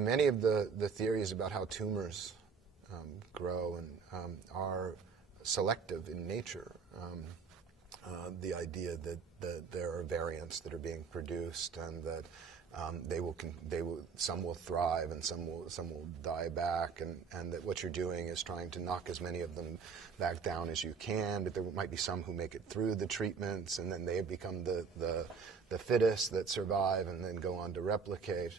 many of the theories about how tumors grow and are selective in nature. The idea that there are variants that are being produced and that some will thrive and some will die back, and that what you're doing is trying to knock as many of them back down as you can, but there might be some who make it through the treatments and then they become the fittest that survive and then go on to replicate.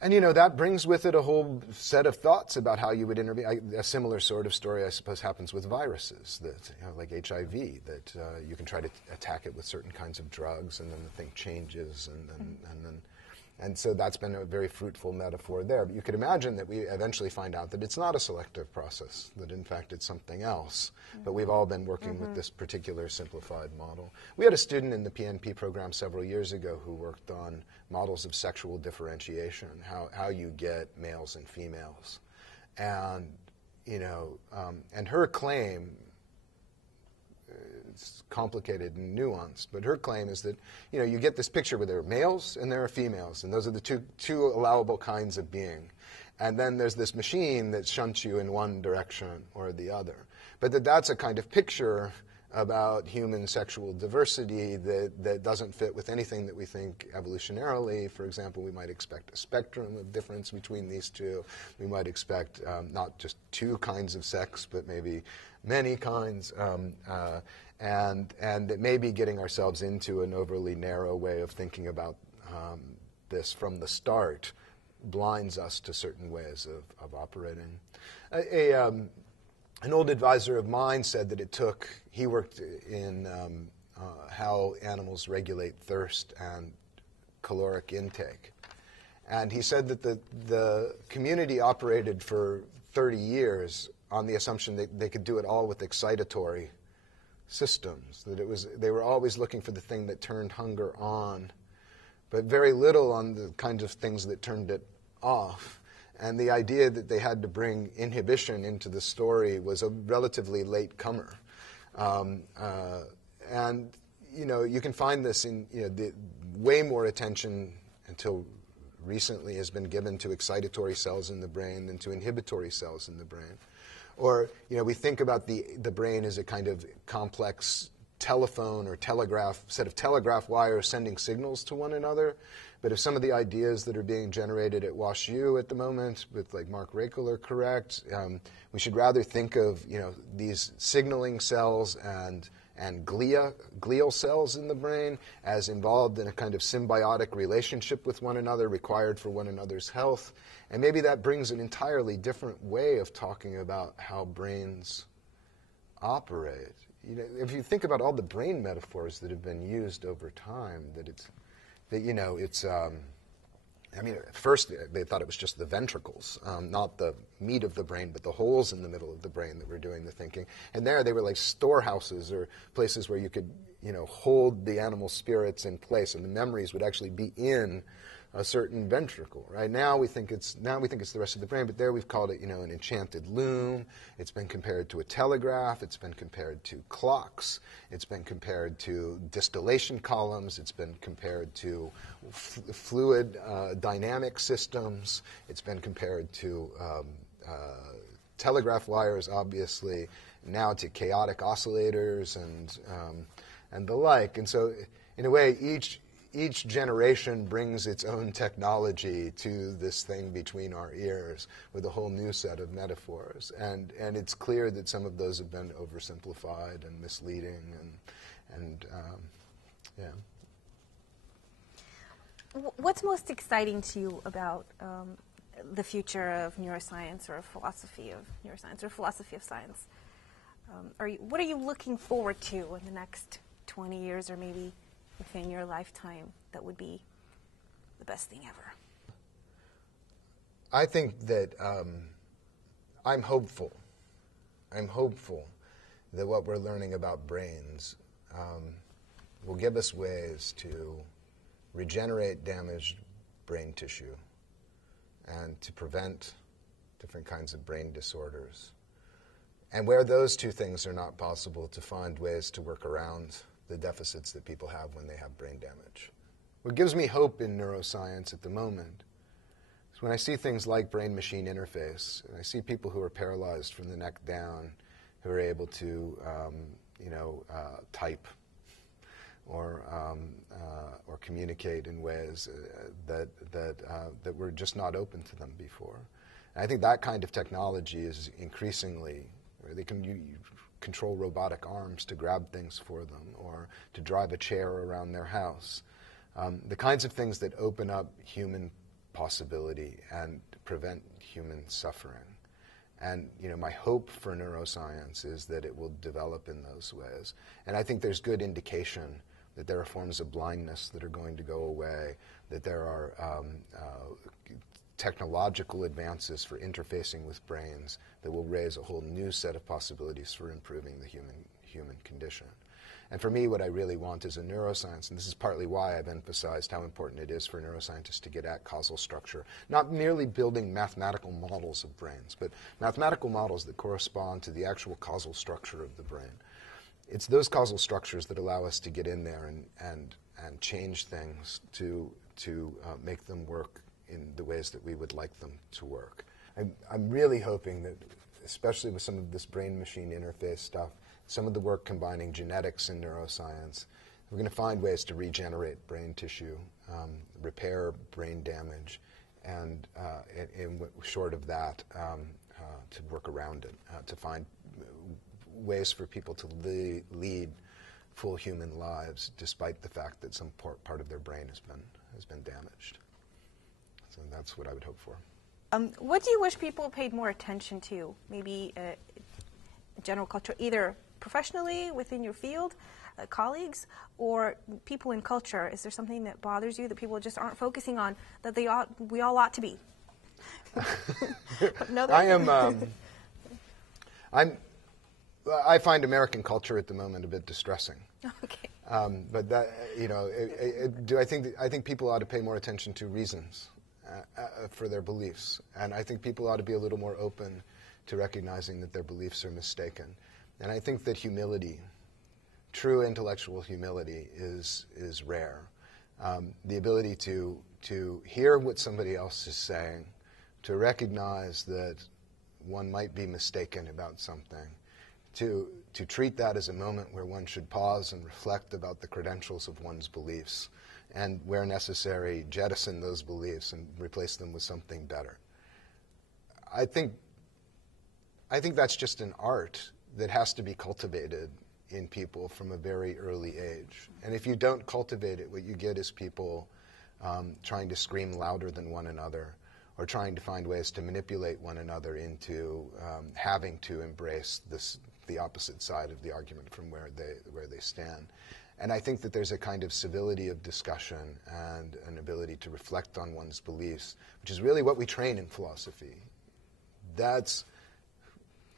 And, that brings with it a whole set of thoughts about how you would intervene. A similar sort of story, I suppose, happens with viruses, that, like HIV, that you can try to attack it with certain kinds of drugs, and then the thing changes, and so that's been a very fruitful metaphor there. But you could imagine that we eventually find out that it's not a selective process, that in fact it's something else. But we've all been working with this particular simplified model. We had a student in the PNP program several years ago who worked on models of sexual differentiation, how you get males and females. And, and her claim, it's complicated and nuanced, but her claim is that, you get this picture where there are males and there are females, and those are the two allowable kinds of being. And then there's this machine that shunts you in one direction or the other. But that's a kind of picture about human sexual diversity that doesn't fit with anything that we think evolutionarily. For example, we might expect a spectrum of difference between these two. We might expect not just two kinds of sex, but maybe many kinds. And that maybe getting ourselves into an overly narrow way of thinking about this from the start blinds us to certain ways of operating. An old advisor of mine said that he worked in how animals regulate thirst and caloric intake. And he said that the community operated for 30 years on the assumption that they could do it all with excitatory systems, that they were always looking for the thing that turned hunger on, but very little on the kinds of things that turned it off. And the idea that they had to bring inhibition into the story was a relatively late comer. And, you can find this in, the way more attention until recently has been given to excitatory cells in the brain than to inhibitory cells in the brain. Or, we think about the brain as a kind of complex telephone or set of telegraph wires sending signals to one another. But if some of the ideas that are being generated at WashU at the moment with like Mark Rakel are correct, we should rather think of these signaling cells and glial cells in the brain as involved in a kind of symbiotic relationship with one another, required for one another's health. And maybe that brings an entirely different way of talking about how brains operate. If you think about all the brain metaphors that have been used over time, at first they thought it was just the ventricles, not the meat of the brain, but the holes in the middle of the brain that were doing the thinking. And there they were like storehouses or places where you could, hold the animal spirits in place, and the memories would actually be in a certain ventricle. Right now we think it's the rest of the brain, but there we've called it, an enchanted loom. It's been compared to a telegraph. It's been compared to clocks. It's been compared to distillation columns. It's been compared to fluid dynamic systems. It's been compared to telegraph wires, obviously, now to chaotic oscillators and the like. And so, in a way, each generation brings its own technology to this thing between our ears with a whole new set of metaphors. And it's clear that some of those have been oversimplified and misleading and yeah. What's most exciting to you about the future of neuroscience or philosophy of neuroscience or philosophy of science? What are you looking forward to in the next 20 years or maybe within your lifetime that would be the best thing ever? I think that I'm hopeful. I'm hopeful that what we're learning about brains will give us ways to regenerate damaged brain tissue and to prevent different kinds of brain disorders. And where those two things are not possible, to find ways to work around the deficits that people have when they have brain damage. What gives me hope in neuroscience at the moment So when I see things like brain-machine interface, and I see people who are paralyzed from the neck down, who are able to, type or communicate in ways that were just not open to them before. And I think that kind of technology is increasingly, where they can control robotic arms to grab things for them, or to drive a chair around their house. The kinds of things that open up human possibility and prevent human suffering. And my hope for neuroscience is that it will develop in those ways. And I think there's good indication that there are forms of blindness that are going to go away, that there are technological advances for interfacing with brains that will raise a whole new set of possibilities for improving the human condition. And for me, what I really want is a neuroscience, and this is partly why I've emphasized how important it is for neuroscientists to get at causal structure, not merely building mathematical models of brains, but mathematical models that correspond to the actual causal structure of the brain. It's those causal structures that allow us to get in there and change things to make them work in the ways that we would like them to work. I'm really hoping that, especially with some of this brain-machine interface stuff, some of the work combining genetics and neuroscience, we're going to find ways to regenerate brain tissue, repair brain damage, and short of that, to work around it, to find ways for people to lead full human lives despite the fact that some part of their brain has been damaged. So that's what I would hope for. What do you wish people paid more attention to? Maybe general culture, either professionally within your field, colleagues, or people in culture? Is there something that bothers you that people just aren't focusing on that we all ought to be? I find American culture at the moment a bit distressing. Okay. But that, I think people ought to pay more attention to reasons for their beliefs, and I think people ought to be a little more open to recognizing that their beliefs are mistaken. And I think that humility, true intellectual humility, is rare. The ability to hear what somebody else is saying, to recognize that one might be mistaken about something, to treat that as a moment where one should pause and reflect about the credentials of one's beliefs, and where necessary, jettison those beliefs and replace them with something better. I think that's just an art that has to be cultivated in people from a very early age. And if you don't cultivate it, what you get is people trying to scream louder than one another, or trying to find ways to manipulate one another into having to embrace the opposite side of the argument from where they stand. And I think that there's a kind of civility of discussion and an ability to reflect on one's beliefs, which is really what we train in philosophy.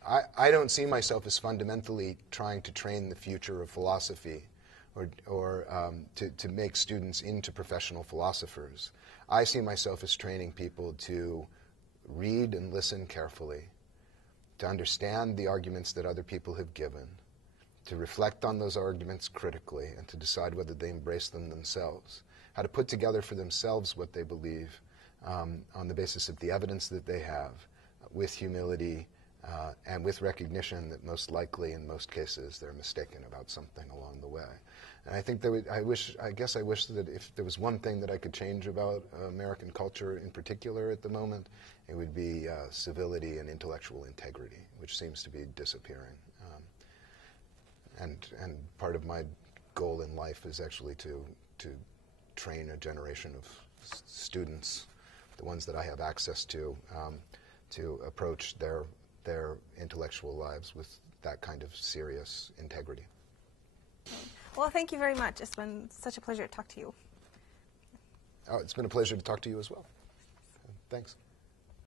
I don't see myself as fundamentally trying to train the future of philosophy or to make students into professional philosophers. I see myself as training people to read and listen carefully, to understand the arguments that other people have given, to reflect on those arguments critically, and to decide whether they embrace them themselves, how to put together for themselves what they believe on the basis of the evidence that they have, with humility and with recognition that most likely, in most cases, they're mistaken about something along the way. And I think I wish that if there was one thing that I could change about American culture in particular at the moment, it would be civility and intellectual integrity, which seems to be disappearing. And part of my goal in life is actually to train a generation of students, the ones that I have access to approach their intellectual lives with that kind of serious integrity. Well, thank you very much. It's been such a pleasure to talk to you. Oh, it's been a pleasure to talk to you as well. Thanks.